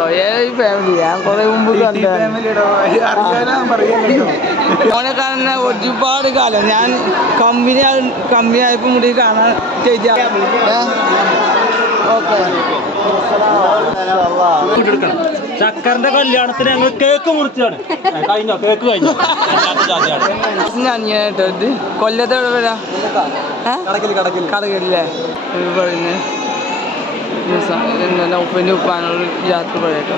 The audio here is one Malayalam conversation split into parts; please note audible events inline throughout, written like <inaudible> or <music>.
കണ്ടോ ഏഴ് ഫാമിലി ഞാൻ കുറെ മുമ്പ് കണ്ട ഓനെ കാണുന്ന ഒരുപാട് കാലം. ഞാൻ കമ്പനി കമ്പനി ആയപ്പോ മുടി കാണാൻ ചേച്ചിയാണ് ഓക്കെ. ചക്കറിന്റെ കല്യാണത്തിന് ഞങ്ങൾ കേക്ക് മുറിച്ചാണ് കഴിഞ്ഞോ? കേക്ക് കഴിഞ്ഞോ? ഞാൻ കേട്ടോ ഇത്? കൊല്ലത്തെ എവിടെ വരാ? കടകളില്ലേ പറയുന്നത് ഉപ്പന്റെ ഉപ്പാനോട് യാത്ര പറയട്ടോ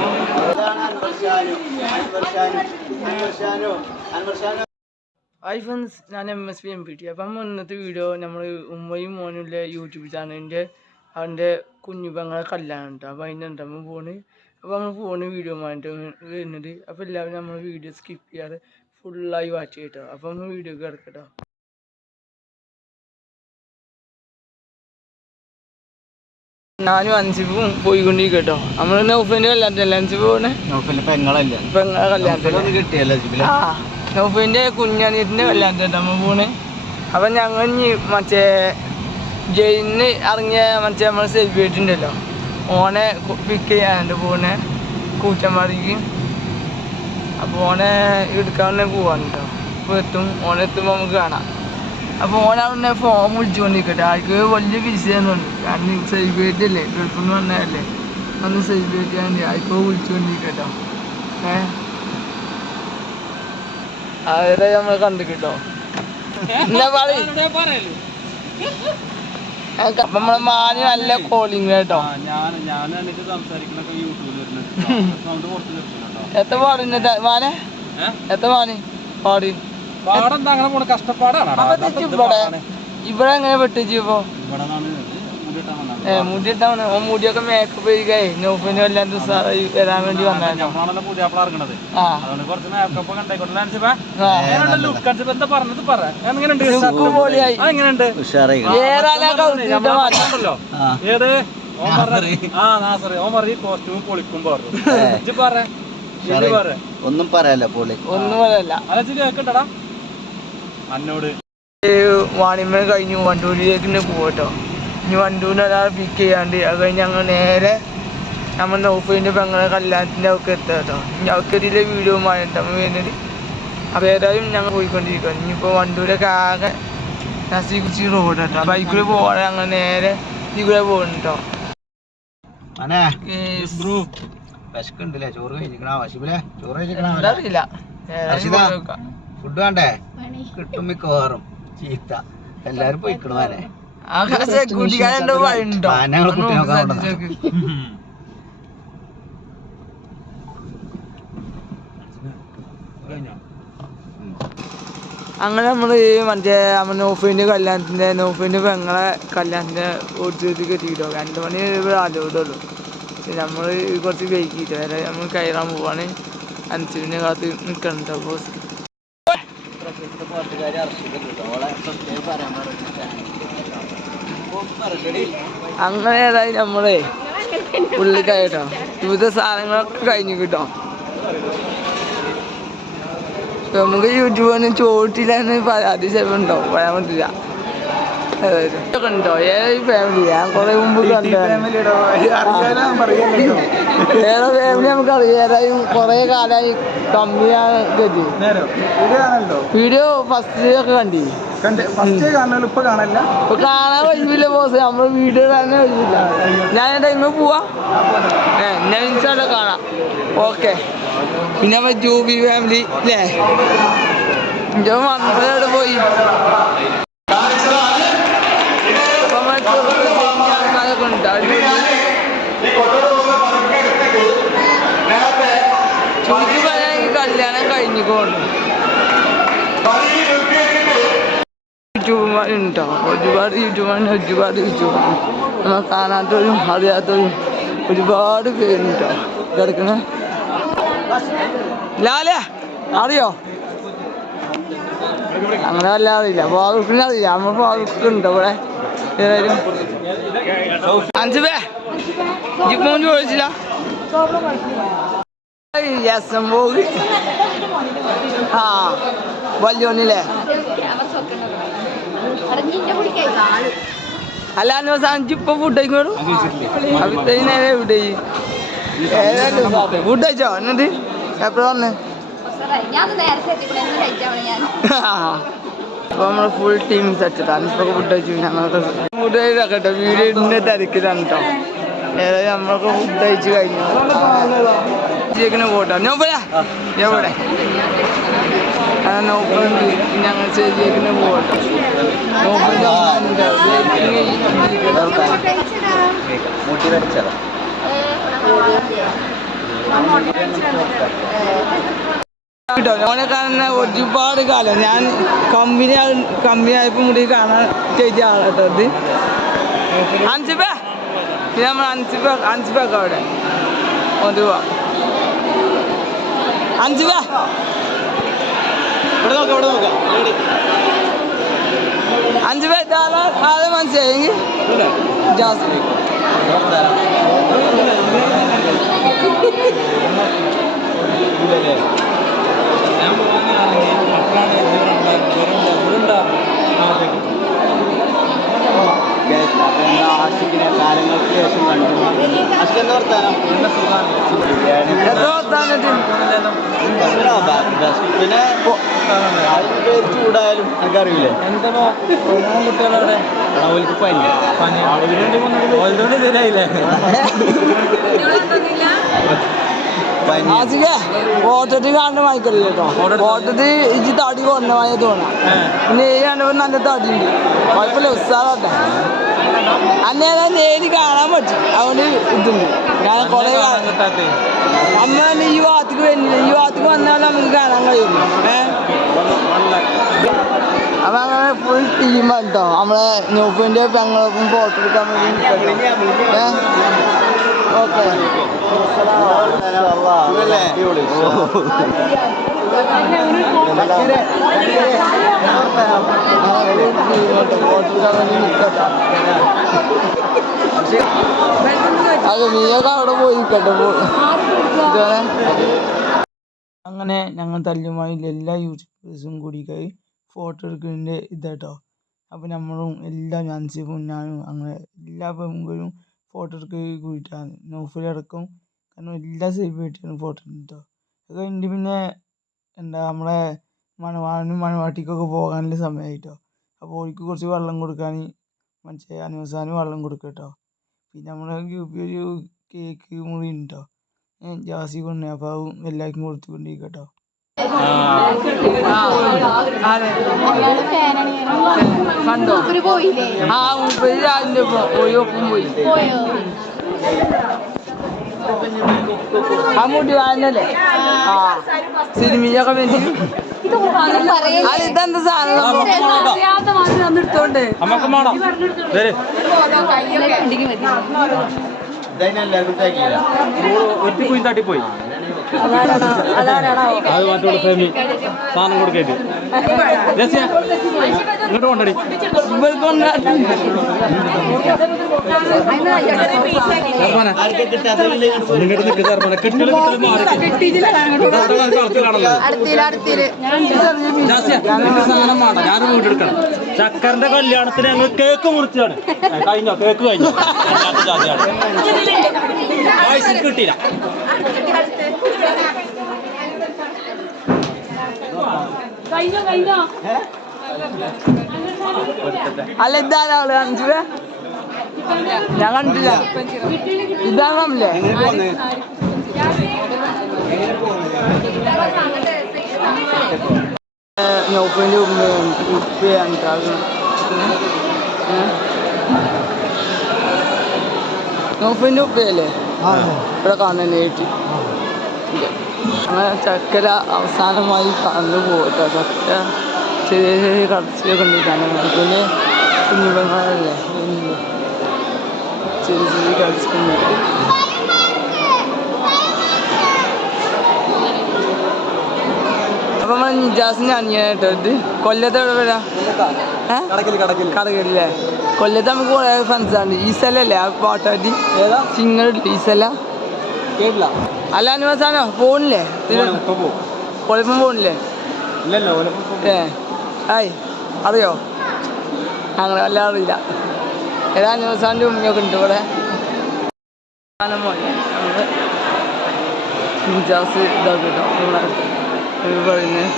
ഹായ് ഫ്രണ്ട്സ് ഞാൻ M S P M P T അപ്പം ഇന്നത്തെ വീഡിയോ നമ്മൾ ഉമ്മയും മോനുള്ള യൂട്യൂബ് ചാനലിന്റെ അവന്റെ കുഞ്ഞു പെങ്ങളെ കല്യാണം ഉണ്ട്. അപ്പോൾ അതിന്റെ ഉണ്ടാകുമ്പോൾ ഫോണ് അപ്പോൾ നമ്മൾ ഫോണ് വീഡിയോ മാറ്റി വരുന്നത്. അപ്പോൾ എല്ലാവരും നമ്മൾ വീഡിയോ സ്കിപ്പ് ചെയ്യാതെ ഫുള്ളായി വാച്ച് ചെയ്യട്ടോ. അപ്പം വീഡിയോ കിടക്കട്ടോ. ഞാനും അഞ്ചിപ്പും പോയിക്കൊണ്ടിരിക്കട്ടോ നമ്മൾ നൗഫിന്റെ കല്യാണത്തിനല്ലേ അഞ്ചിപ്പ് പോണേ? പെങ്ങളെ കല്യാണത്തിന് ആ കുഞ്ഞനിയത്തിന്റെ കല്യാണത്തിന് നമ്മൾ പോണേ. അപ്പൊ ഞങ്ങൾ ഇനി മറ്റേ ജയിലിന് ഇറങ്ങിയ മറ്റേ നമ്മളെ സെലിബ്രേറ്റ് ഉണ്ടല്ലോ ഓനെ പിക്ക് ചെയ്യാനുണ്ട് പോണെ കൂറ്റമ്പാടിക്ക് അപ്പോൾ ഓനെ എടുക്കാൻ പോവാണ് കേട്ടോ. അപ്പോൾ എത്തും. ഓനെ എത്തുമ്പോൾ നമുക്ക് കാണാം. അപ്പോൾ ഓനാവുന്ന ഫോം വിളിച്ചുകൊണ്ടിരിക്കട്ടെ ആൾക്ക് വലിയ വിഷയമൊന്നുണ്ട് കാരണം സെലിബ്രേറ്റ് അല്ലേ? ഗൾഫിൽ നിന്ന് വന്നതല്ലേ? ഒന്ന് സെലിബ്രേറ്റ് ചെയ്യാൻ ആർക്കോ വിളിച്ചുകൊണ്ടിരിക്കട്ടോ ഏ? അവരെ നമ്മൾ കണ്ടു കിട്ടോ എന്താ പറയും അപ്പൊ നമ്മളെ മാന് നല്ല കോളിങ് <laughs> കേട്ടോ. എത്ര പാടുന്നത് മാനെ? എത്ര മാന് പാടി? പാടെന്താ അങ്ങനെ പോണ കഷ്ടപ്പാടാണ്. ഇവിടെ. ഇവിടെ എങ്ങനെ വെട്ടിച്ച് ഇപ്പൊ? മുടിയിട്ടാണ്. ഓ മുടിയൊക്കെ മേക്കപ്പ് ചെയ്യേ നോഫിന് എല്ലാം ദിവസം വരാൻ വേണ്ടി വന്നായിരുന്നു ഏത്? ആ നാസറി ഓൻ പറഞ്ഞ കോസ്റ്റ്യൂം പൊളിക്കും പറഞ്ഞു. പറ. ഒന്നും പറയാല്ല പൊളി. ഒന്നും പറയല്ല. അല്ല ചിരി കേക്കണ്ടടാ. അന്നോട്. വാണിമ കഴിഞ്ഞു വണ്ടൂരിലേക്ക് തന്നെ പോകട്ടോ ഇനി വണ്ടൂരിന് ഒരാൾ പിക്ക് ചെയ്യാണ്ട്. അത് കഴിഞ്ഞ് ഞങ്ങൾ നേരെ നമ്മൾ നൗഫിന്റെ പെങ്ങളെ കല്യാണത്തിന്റെ അവർക്ക് എത്തുക കേട്ടോ. ഇനി ഇതിലെ വീഡിയോ നമ്മൾ വരുന്നത് അപ്പോൾ ഏതായാലും ഞങ്ങൾ പോയിക്കൊണ്ടിരിക്കുക ഇനിയിപ്പോൾ വണ്ടൂരൊക്കെ ആകെ നസി കുറിച്ച് റോഡ് കേട്ടോ ബൈക്കിൽ പോകാതെ ഞങ്ങൾ നേരെ ഇതിലൂടെ പോകുന്നു കേട്ടോ. അനെ ബ്രോ വിശക്കുണ്ടല്ലേ ചോറ് കഴിച്ചിക്കണ വശിപ്പിലെ ചോറ് കഴിച്ചിക്കണ അതറിയില്ല ഫുഡ് വേണ്ടേ? കിട്ടും മിക്കവാറും. ചീത്ത. എല്ലാരും പോയിക്കണു വരെ <laughs> അങ്ങനെ നമ്മൾ മറ്റേ നമ്മൾ നോഫിന്റെ കല്യാണത്തിന്റെ നോഫിന്റെ പെങ്ങളെ കല്യാണത്തിന്റെ ഓടിച്ചു എത്തിയിട്ടോ രണ്ട് മണി പക്ഷെ നമ്മൾ കുറച്ച് വൈകിട്ട് വരെ നമ്മൾ കയറാൻ പോവാണ്. അൻസുവിനെ കാത്ത് നിക്കണ്ടോ കേട്ടോ അങ്ങനെ ഏതായാലും നമ്മളെ പുള്ളിക്കായിട്ടോ ഇവിടുത്തെ സാധനങ്ങളൊക്കെ കഴിഞ്ഞു കിട്ടോ. നമുക്ക് യൂട്യൂബിന് ചോട്ടില്ലെന്ന് പരാതി ചിലപ്പോൾ ഉണ്ടാവും പറയാൻ പറ്റില്ല. ഇതൊക്കെ ഫാമിലി ഞാൻ ഫാമിലി നമുക്ക് അറിയാതായും കുറെ കാലമായി കമ്മിയാണ് വീഡിയോ ഫസ്റ്റ് ഒക്കെ കണ്ടി. കാണാൻ കഴിയില്ല ബോസ് നമ്മൾ വീഡിയോ കാണാൻ കഴിയില്ല ഞാൻ ടൈമിൽ പോവാ ഞാൻ ഇൻസ്റ്റാളെ കാണാം ഓക്കെ പിന്നെ നമ്മൾ ജൂബി ഫാമിലി അല്ലേ ഇഞ്ചോ മന്ത്രോട് പോയി ചുരുക്കി പറയാൻ കല്യാണം കഴിഞ്ഞുകൊണ്ട് യൂട്യൂബർമാരുണ്ടോ ഒരുപാട് യൂട്യൂബാണ് ഒരുപാട് പേരുണ്ടോ? കിടക്കണേ. ലാലേ അറിയോ? അങ്ങനെ വല്ല അറിയില്ല. ഫാറൂഖിനെ അറിയില്ല. നമ്മൾ ഫാറൂഖ് ഇവിടെ? ഏതായാലും. അഞ്ചു പേ ജിപ്പോ ചോദിച്ചില്ല. പോയി ആ വലിയോണില്ലേ അല്ല അഞ്ച് ഇപ്പൊ ഫുഡ് കഴിക്കോളൂ ഫുഡ് കഴിച്ചോ? എന്നിട്ട് എപ്പോഴും ഞാൻ <laughs> അപ്പൊ നമ്മൾ ഫുൾ ടീം സെറ്റ് ഇപ്പൊ ഫുഡ് കഴിച്ചു. ഞങ്ങൾക്ക് ഫുഡ് കഴിച്ചോ വീഡിയോ തിരക്കിലാണ് കേട്ടോ ഏതായാലും നമ്മളൊക്കെ ഫുഡ് കഴിച്ചു കഴിഞ്ഞു. ചേക്കിന് വോട്ടാണ് ഞാൻ പോരാ ഞാൻ നോക്കുന്നുണ്ട് ഞങ്ങൾ മുട്ടി വരച്ചതാ കേട്ടോ ഓനെ കാണുന്ന ഒരുപാട് കാലം ഞാൻ കമ്പനി കമ്പനി ആയപ്പോൾ മുടി കാണാൻ ചെയ്ത ആളാട്ടോ ഇത് അഞ്ചിപ്പ പിന്നെ നമ്മൾ അഞ്ചിപ്പ അഞ്ചിപ്പൊക്കെ അവിടെ ഒതുവാ അഞ്ചിപ്പ ഇവിടെ നോക്കാം ഇവിടെ നോക്കാം. അഞ്ചു ഇതാളെ അത് മനസ്സിലായെങ്കിൽ ജാസ്തി ഞാൻ പോകാൻ ഇറങ്ങി അപ്പോഴാണ് ഇവരുണ്ടാ ഇവരുണ്ടാ ആഷിക്കിനെ കാലങ്ങൾക്ക് ശേഷം കണ്ടു ആഷിക്ക് എന്താ വർത്താനം നല്ല സുഖമാണ് പിന്നെ പേര് ചൂടായാലും എനിക്ക് അറിയില്ലേ എന്താ കുട്ടികളവിടെ അവർക്ക് പനി പനി ഓൾറെഡി ശരിയായില്ലേ? <laughs> പനി ആസിക ഫോട്ടോത്തിൽ കാണുന്ന വായിക്കല്ലേ കേട്ടോ ഫോട്ടോത്തിൽ ഇജ്ജ് തടി കൊണ്ടമായ തോന്നാം പിന്നെ ഈ കണ്ടപ്പോൾ നല്ല തടി ഉണ്ട് കുഴപ്പമില്ല ഉത്സാഹട്ടെ അന്നേരം നേരി കാണാൻ പറ്റും. അതുകൊണ്ട് ഇതുണ്ട്. ഞാൻ കുറെ കാണാൻ കിട്ടാത്തേ? അമ്മ തന്നെ ഈ ഭാഗത്തേക്ക് വരുന്നില്ല. ഈ ഭാഗത്തേക്ക് വന്നാൽ നമുക്ക് കാണാൻ കഴിയുള്ളൂ ഏഹ് അപ്പൊ അങ്ങനെ ഫുൾ ടീമാണ് കേട്ടോ നമ്മളെ ന്യൂഫിന്റെ പെങ്ങളൊപ്പം ഫോട്ടോ എടുക്കാൻ വേണ്ടി ഏഹ് അത് നീയൊക്കെ അവിടെ അങ്ങനെ ഞങ്ങൾ തല്ലുമായി എല്ലാ യൂട്യൂബേഴ്സും കൂടി കൈ ഫോട്ടോ എടുക്കുന്നതിന്റെ ഇതാട്ടോ. അപ്പോൾ നമ്മളും എല്ലാ ഞാൻസിപ്പും ഞാനും അങ്ങനെ എല്ലാ പെൺകുരും ഫോട്ടോ എടുക്കുക കൂടിയിട്ടാണ്. ഇറക്കും കാരണം എല്ലാ ആയിട്ടാണ് ഫോട്ടോ എടുത്തോ അത് കഴിഞ്ഞിട്ട് പിന്നെ എന്താ നമ്മളെ മണവാനും മണവാട്ടിക്കൊക്കെ പോകാനുള്ള സമയമായിട്ടോ അപ്പോൾ ഓൾക്ക് കുറച്ച് വെള്ളം കൊടുക്കാൻ മറ്റേ അനുസാന് വെള്ളം കൊടുക്കുക കേട്ടോ പിന്നെ നമ്മുടെ ഗ്രൂപ്പിൽ ഒരു കേക്ക് മുറി ഉണ്ടോ ജാസി കൊണ്ടു അപ്പോൾ അതും എല്ലാവർക്കും കേട്ടോ കണ്ടോ? ആ മുപ്പത് രാവിലെ പോയി ഒപ്പം പോയി. പോയോ? ആ മുടി വാങ്ങല്ലേ? ആ. സിനിമയൊക്കെ വേണ്ടി അത് ഇതെന്താ സാധനം? പോയി തട്ടിപ്പോയി. അത് മറ്റോട് ഫെമി. സാധനം കൊടുക്കേറ്റ് രസ്യ ഇങ്ങോട്ട് കൊണ്ടടി. നിൽക്ക് കെട്ടിൽ സാധനം വേണ്ട. ഞാൻ ചക്കറിന്റെ കല്യാണത്തിന് ഞങ്ങൾ കേക്ക് മുറിച്ചാണ് കഴിഞ്ഞോ? കേക്ക് കഴിഞ്ഞോ? കിട്ടിയില്ല. അല്ല ഇതാരാ ആൾ കാണിച്ചത് ഞാൻ കണ്ടില്ല. ഇതാണല്ലേ? നോപ്പിന്റെ ഉപ്പയാണ് നോപ്പിന്റെ ഉപ്പയല്ലേ ഇവിടെ കാണുന്നേട്ടി നേരിട്ട് അങ്ങനെ ചക്കര അവസാനമായി കടന്നു പോകട്ടോ. ചക്ക ചെറിയ ചെറിയ കടച്ചിലൊക്കെ ഉണ്ടായിട്ടാണ് പിന്നെ കുഞ്ഞുങ്ങളല്ലേ കുഞ്ഞു. ചെറിയ ചെറിയ കടച്ചിട്ടുണ്ട് അപ്പൊ നമ്മൾ നിജാസിന്റെ അനിയനായിട്ടോ ഇത്? കൊല്ലത്ത് എവിടെ വരാം? കൊല്ലത്ത്. നമുക്ക് കുറെ ഫ്രണ്ട്സ് ആണ് ഈസലല്ലേ ആ പാട്ടാട്ടി ഏതാ? ഈ ഈസല? കേട്ടില്ല. അല്ല അനുവാസാനോ പോണില്ലേ? കൊഴപ്പം പോണില്ലേ? ഏ ആയി അറിയോ? അങ്ങനെ വല്ല അറിയില്ല. ഏതാ അനുവാസാന്റെ ഉമ്മയൊക്കെ ഉണ്ട് ഇവിടെ. ജാസ് ഇതാക്കി കേട്ടോ പറയുന്നത്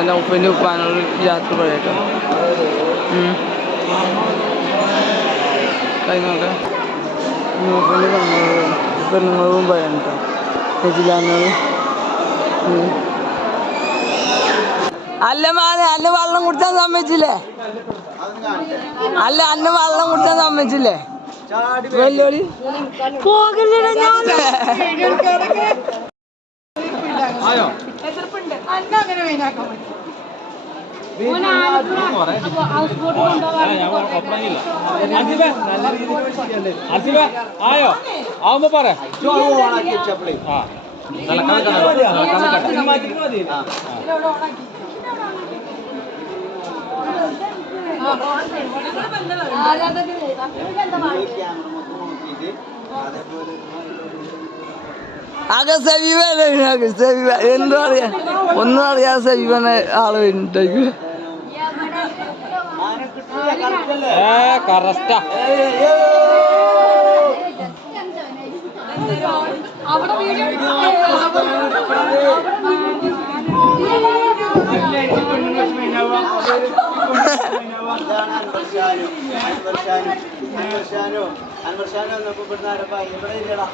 എന്താ ഉപ്പന്റെ ഉപ്പാനോട് യാത്ര പറയട്ടോ കൈ നോക്കാം. ഉപ്പന്റെ പെണ്ണുങ്ങളും പെണ്ണുങ്ങളും പറയാൻ കേട്ടോ അല്ല മാന അന്ന് വെള്ളം കുടിച്ചാൻ സമ്മതിച്ചില്ലേ? അല്ല അന്ന് വെള്ളം കുടിച്ചാൻ സമ്മതിച്ചില്ലേ? വെല്ലുവിളി. പോകല്ലേ ഞാൻ. ആ, ഞാൻ ഒപ്പണില്ല. അൻസിബേ, അൻസിബേ, ആയോ? ആവുമ്പോ പറ. ആ. നടക്കാൻ നടക്കാൻ നടക്കാൻ. ആകെ സബീബാണ് സബീബ എന്തോ അറിയാ. ഒന്നും അറിയാതെ സബീബനെ ആൾ വരുന്നുണ്ടായിരിക്കും അവിടെ അൻവർഷാനു അൻവർഷാനു ഇവിടുന്ന് ആരപ്പാ ഇവിടെ ഇല്ലടാ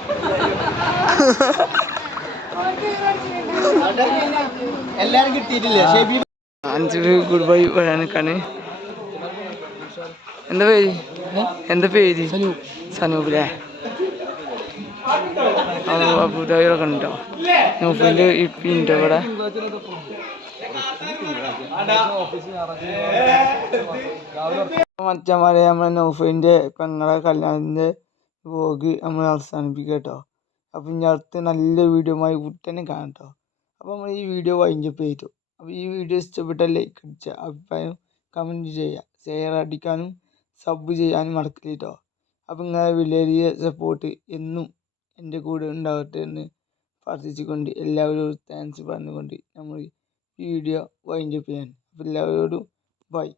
എല്ലാരും കിട്ടിയിട്ടില്ലേ? അഞ്ചു അഞ്ച് ഗുഡ് ബൈ പറയാനൊക്കെയാണ് എന്താ പേര്? എന്താ പേര്? സനൂപിലെ അബുദാബിയിലൊക്കെ ഉണ്ടോ നൂഫിന്റെ ഇപ്പിന്റെ ഇവിടെ. മറ്റന്മാരെ നമ്മളെ നൗഫിന്റെ പെങ്ങളെ കല്യാണത്തിന്റെ വ്ലോഗ് നമ്മൾ അവസാനിപ്പിക്കുക കേട്ടോ. അപ്പം ഇനി അടുത്ത് നല്ല വീഡിയോ ആയി കുട്ടനെ കാണാം കേട്ടോ. അപ്പോൾ നമ്മൾ ഈ വീഡിയോ വൈൻഡപ്പ് ചെയ്തു. അപ്പോൾ ഈ വീഡിയോ ഇഷ്ടപ്പെട്ട ലൈക്ക് അടിച്ച അഭിപ്രായം കമന്റ് ചെയ്യുക. ഷെയർ അടിക്കാനും സബ് ചെയ്യാനും മറക്കില്ല കേട്ടോ അപ്പോൾ നിങ്ങളെ വിലയേറിയ സപ്പോർട്ട് എന്നും എന്റെ കൂടെ ഉണ്ടാവട്ടെ എന്ന് പ്രാർത്ഥിച്ചുകൊണ്ട് എല്ലാവരോടും താങ്ക്സ് പറഞ്ഞുകൊണ്ട് നമ്മൾ ഈ വീഡിയോ വൈൻഡപ്പ് ചെയ്യാൻ. അപ്പോൾ എല്ലാവരോടും ബൈ